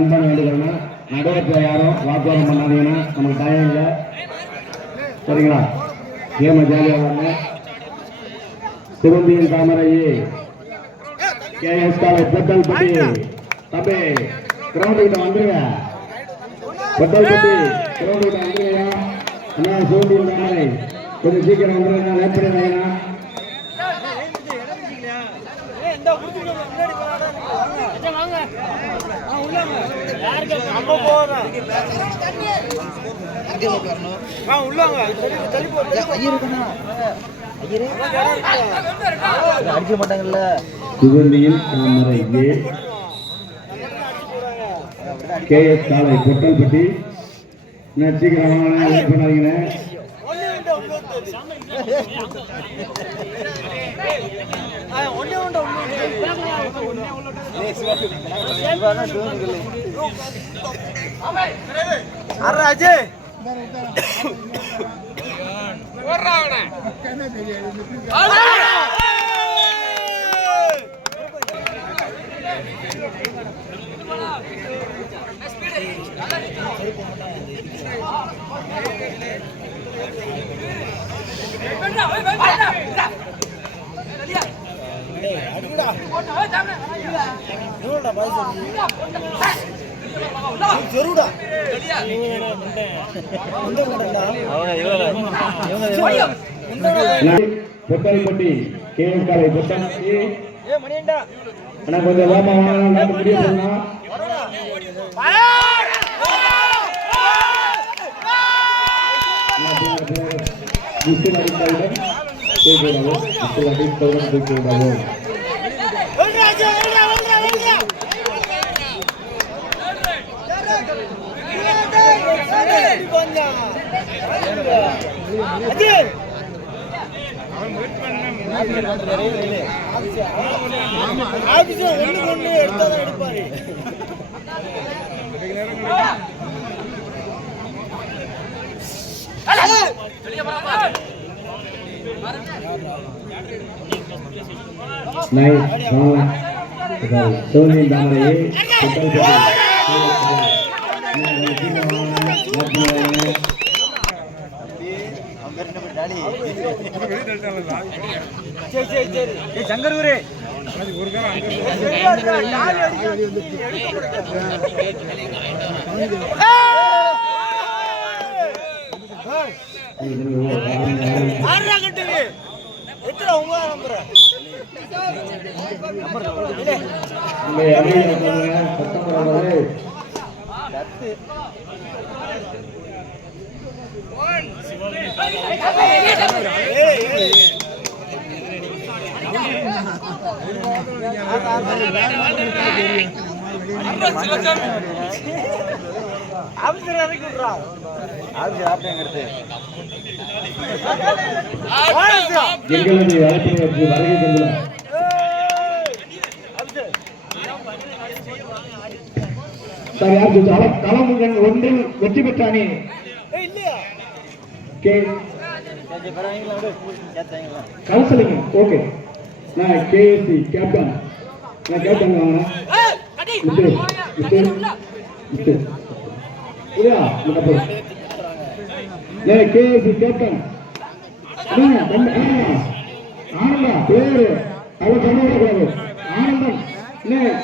அன்பான வேண்டுகள்னா நடுவத்தில் யாரும் வாக்குவாதம் பண்ணாதீங்கன்னா நமக்கு டயம் இல்லை. சரிங்களா? கேம ஜாலியாக வாங்க. சிவந்தியின் தாமரையே கேஎஸ் காலை பொட்டல் பட்டி தம்பி கிரவுண்டு கிட்ட வந்துருங்க. பொட்டல் பட்டி கிரவுண்டு கிட்ட வந்துருங்கயா. அண்ணா சிவந்தியின் தாமரை கொஞ்சம் சீக்கிரம் வந்துருங்க. லேட் பண்ணிடுறீங்கன்னா அடிக்க மாட்டாங்கல்ல. சிவந்தியில் தாமரை கேஎஸ் காலை பொட்டல்பட்டி. சீக்கிரம் லேட் பண்ணாதீங்க. பொட்டல்பட்டி கேஎஸ் காலை பொட்டல்பட்டி கொஞ்சம் வேகமா சோனி தாமரையே சங்கரூரே எங்களது அழைப்பினை வருகை தந்துள்ளார். களமுடன் ஒன்றில் வெற்றி பெற்றானே கவுன்சிலிங். ஓகே, நான் கேஎஸ்சி கேப்டன். நான் கேப்டன் வாங்கினேன். கேஎஸ்சி கேப்டன் ஆனந்தா பேரு அவர் சொன்னக்கூடாது. ஆனந்தன்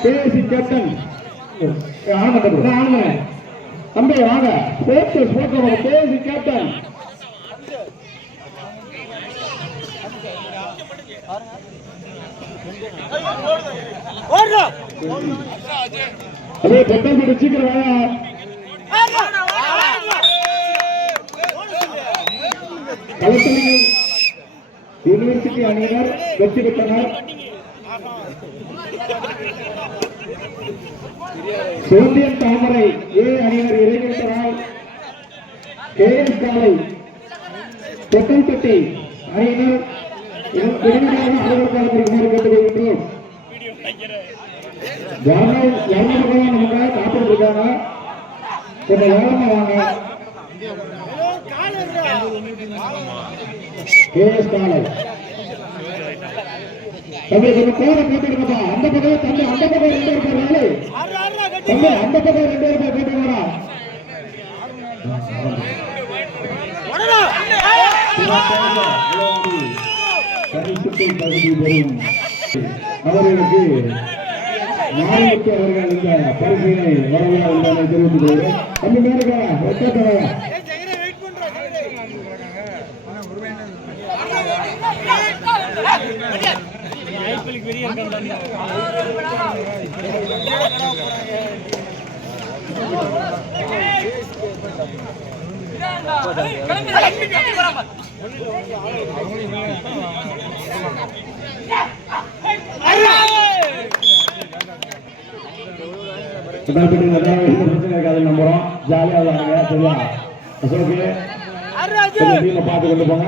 கேஎஸ்சி கேப்டன் ஆனந்தன் ஆனந்தன் தம்பி வாங்க. ஸ்போர்ட்ஸ் கேஎஸ்சி கேப்டன் அதே பொட்டல்பட்டி சீக்கிரம் வாங்க. யூனிவர்சிட்டி அணியினர் வெற்றி பெற்றனர். சோந்தியன் தாமரை ஏ அணியினர் இறைவிட்டதால் KS காலை தொட்டல்பட்டி அணியினர் உடனடியாக ஆதரவுக்காக கேட்டுக்கொள்கின்றோம். நமக்காக காத்துட்டு இருக்காங்க. கொஞ்சம் வேகமா வாங்க. KS காலை தம்பி கொஞ்சம் கோர போட்டுருக்கப்பா. அந்த பக்கம் தம்பி, அந்த பக்கம் 2 பேர் தம்பி, அந்த பக்கம் 2 பேர் போட்டுருக்கா. பரிசுத்தை பகுதி பெறும் அவர்களுக்கு நாளைக்கு அவர்கள் இந்த பரிசினை வரவில்லை என்பதை தெரிவித்துக் கொள்கிறேன். தம்பி மேற்கா நம்புறோம். ஜாலியா விளையாடுங்க. சரியா அசோக்கு பார்த்து கொண்டு போங்க.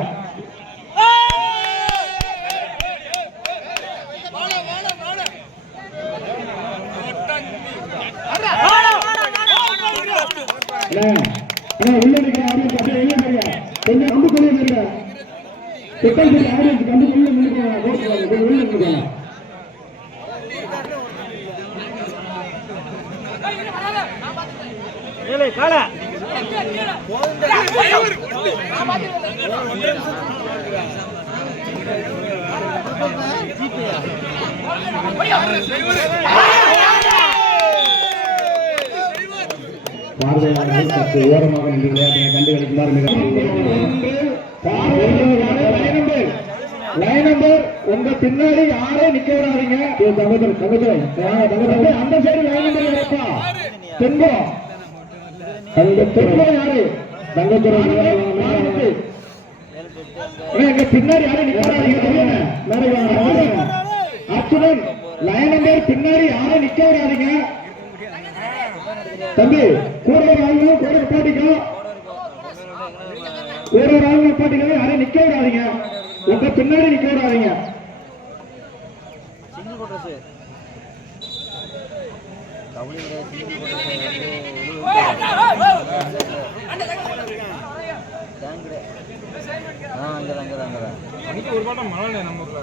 உள்ள கொஞ்சம் நம்பு கொள்ள கண்டு கொள்ள பார்வையாளர்கள் சற்று ஓரமாக நின்று விளையாட்டை கண்டு களிக்குமாறு உங்க பின்னாடி யாரே நிக்க விடாதீங்க. அந்த சைடு லைன் நம்பர் இருப்பா. தென்பம் அந்த தென்பம் யாரு தங்கத்துறை எங்க பின்னாடி யாரும் நிக்க விடாதீங்க. அச்சுடன் லைன் நம்பர் பின்னாடி யாரும் நிக்க விடாதீங்க. தம்பி கூட ஒரு ஆளுங்க கூட நிப்பாட்டிக்கோ. ஒரு ஆளுங்க நிப்பாட்டிக்கோ. யாரும் நிக்க விடாதீங்க. உங்க பின்னாடி நிக்க விடாதீங்க. ஒரு பாட்டம் மழை நமக்கு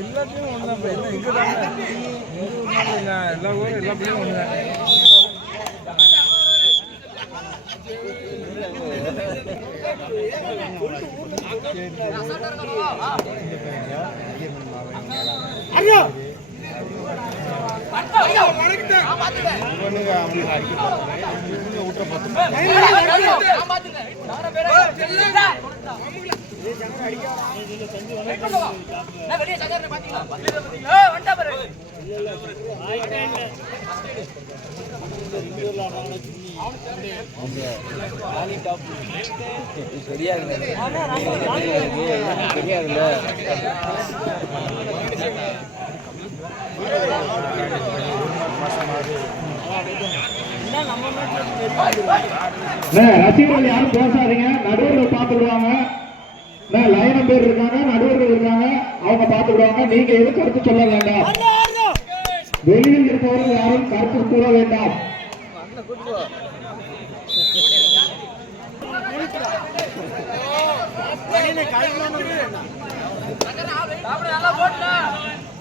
எல்லாத்தையும் ஒண்ணுதான். எல்லா ஊரும் எல்லா பிள்ளையும் ஒண்ணுதான். ரசிகர்கள் யாரும் பேசாதீங்க. நடுவர்கள் பார்த்துடுவாங்க. லைன் பேர் இருக்காங்க, நடுவர்கள் இருக்காங்க, அவங்க பார்த்துடுவாங்க. நீங்க எது கருத்து சொல்ல வேண்டாம். வெளியில் இருப்பவர்கள் யாரும் கருத்து கூற வேண்டாம்.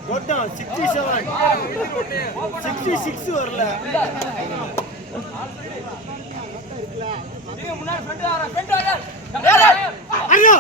கொட்டம் 67 66 வரல. முன்னாடி ஃப்ரெண்ட் வர ஐயோ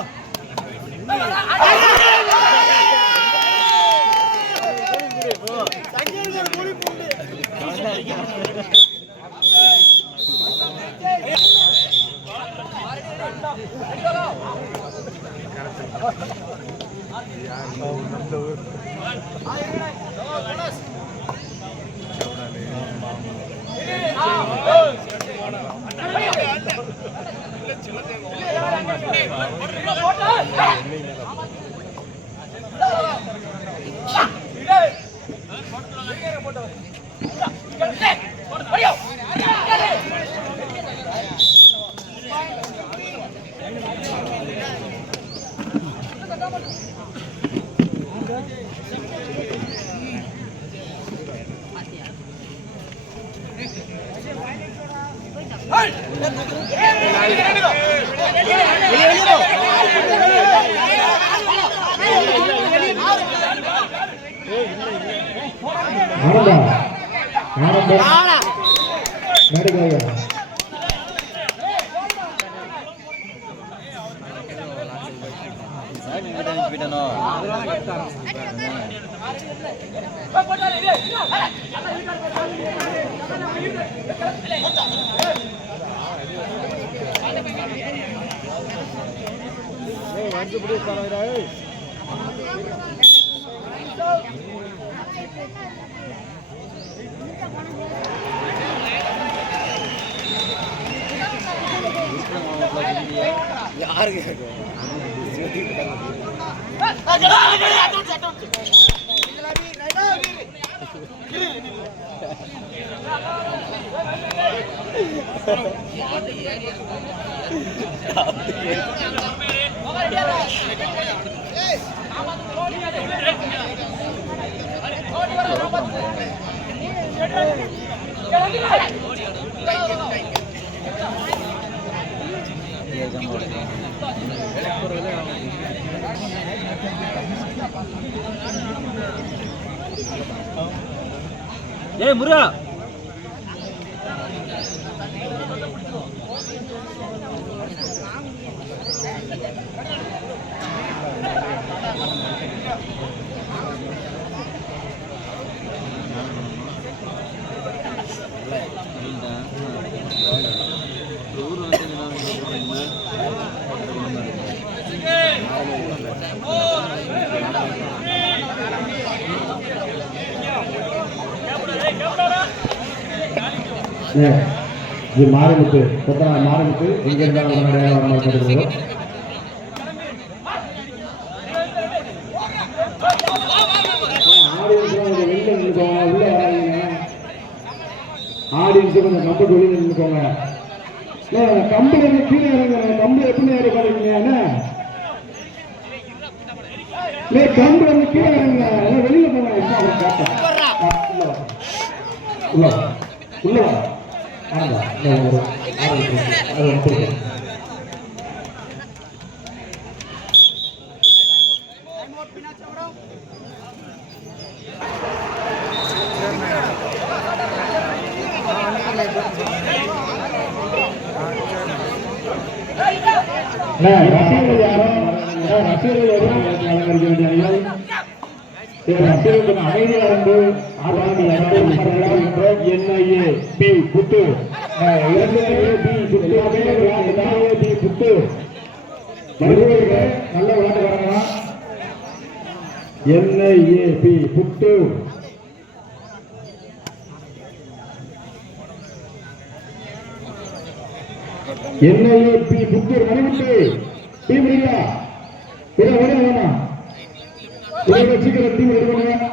ஏய் முருகா இது மாறுமுத்து மாறுமுத்து எங்க இருந்தாலும் ஆடியன்ஸ் கொஞ்சம் கம்பு வெளியே நின்றுக்கோங்க. கம்பு கீழே இறங்க. கம்பு எப்படி இறக்காதீங்க. கம்பு கீழே இறங்க. வெளியில போங்க. உள்ள ரசிகர்கள் யாரும் அமைதியாக இருந்து NIA B புத்து புத்து நல்ல விளையாட்டு வரங்களா. NIA B புத்து NIA B புத்து மணிவிட்டு டீம் முடியல. வேணாம் சீக்கிரம் டீம் ரெடி பண்ணுங்க.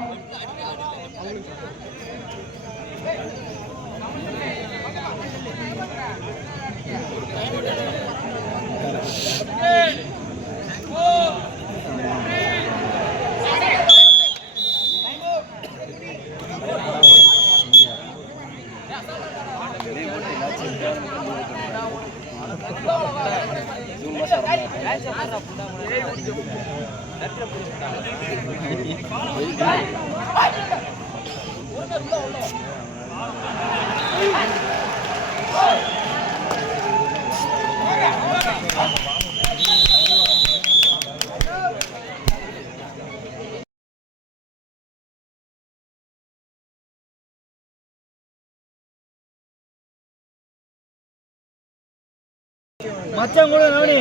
மச்சான் கூட நவனி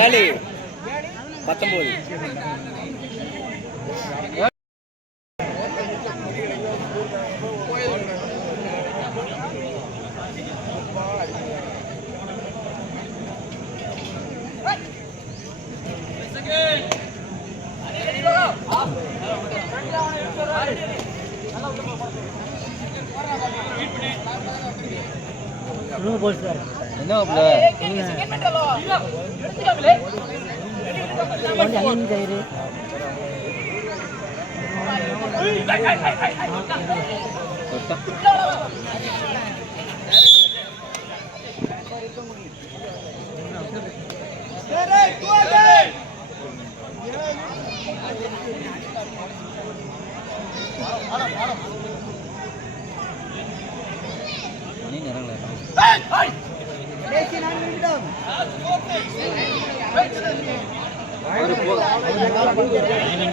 7 19 என்ன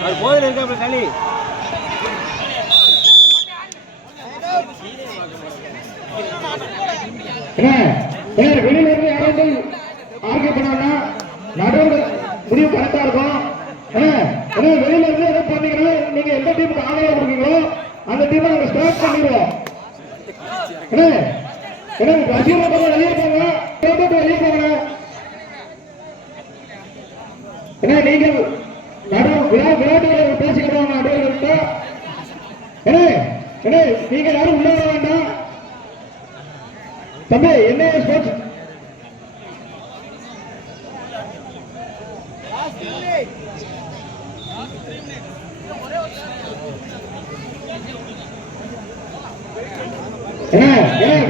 அது போதில் இருக்க களி வெளியில இருந்து யாராவது ஆர்கியூ பண்ணா நடுவில் முடிவு கரெக்டா இருக்கும். வெளியில இருந்து எதை பண்ணீங்கன்னா நீங்க எந்த டீமுக்கு ஆணையம் கொடுக்கீங்களோ அந்த டீமை நாங்க ஸ்டார்ட் பண்ணிடுவோம். ரசிகர்கள் கொஞ்சம் வெளியே போங்க, வெளியே போங்க. நீங்கள் விளையாட்டு பேசிக்கிறோம் நடுவர்கள்ட்ட. நீங்க யாரும் உள்ள வர வேண்டாம். தம்பி என்ன ஸ்போர்ட்ஸ்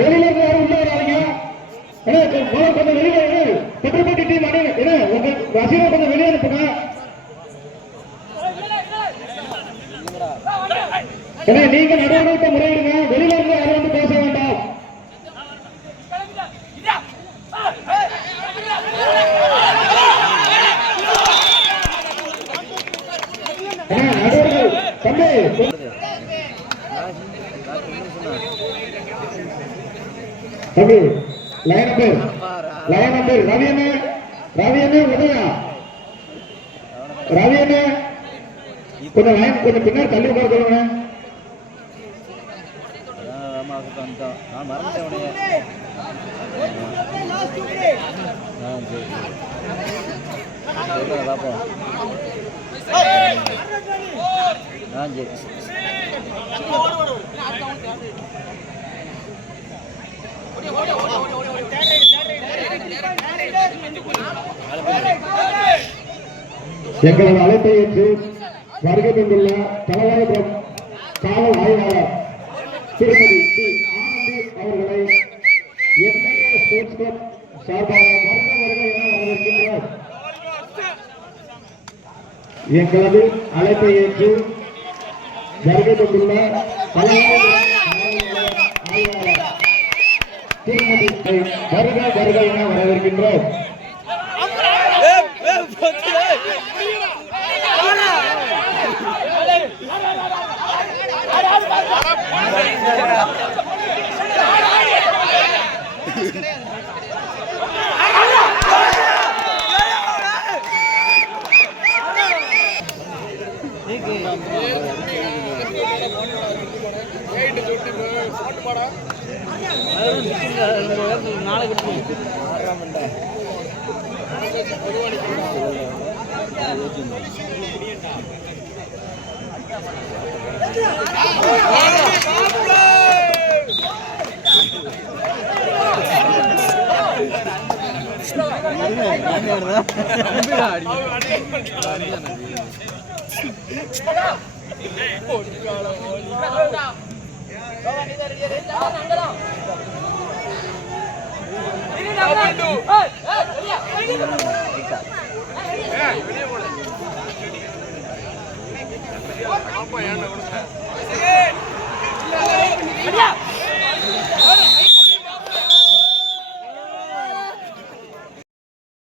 வெளியில இருந்து யாரும் உள்ள வராதீங்க. கொஞ்சம் வெளியில பெட்ரோல் டீம் அணிங்க. உங்க ரசிகர் கொஞ்சம் வெளியே அனுப்புங்க. நீங்க நடுவர்கள்ட்ட முறையிடுங்க. வெளியில இருந்து யாரும் வந்து பேச வேண்டாம். நடுவர்கள் தம்பி தம்பி லைன் நம்பர் ரவியண்ணே உதயா ரவியண்ணே கொஞ்சம் லைன் கொஞ்சம் பின்னாடி தள்ளி உட்கார சொல்லுங்க. நான் மறந்துட்டேன். எங்களது அழைப்பை ஏற்று வருகை கொண்டுள்ள தலைவாய்புரம் காவல் ஆய்வாளர் திருமதி டி ஆனந்தி அவர்களை எம்எல்ஏ ஸ்போர்ட்ஸ் கிளப் சார்பாக வருக என வரவேற்கின்றோம். எங்களது அழைப்பை ஏற்று வருகை கொண்டுள்ள தலைவாய்புரம் ஆய்வாளர் திருமதி வருக என வரவேற்கின்றோம். Yeah.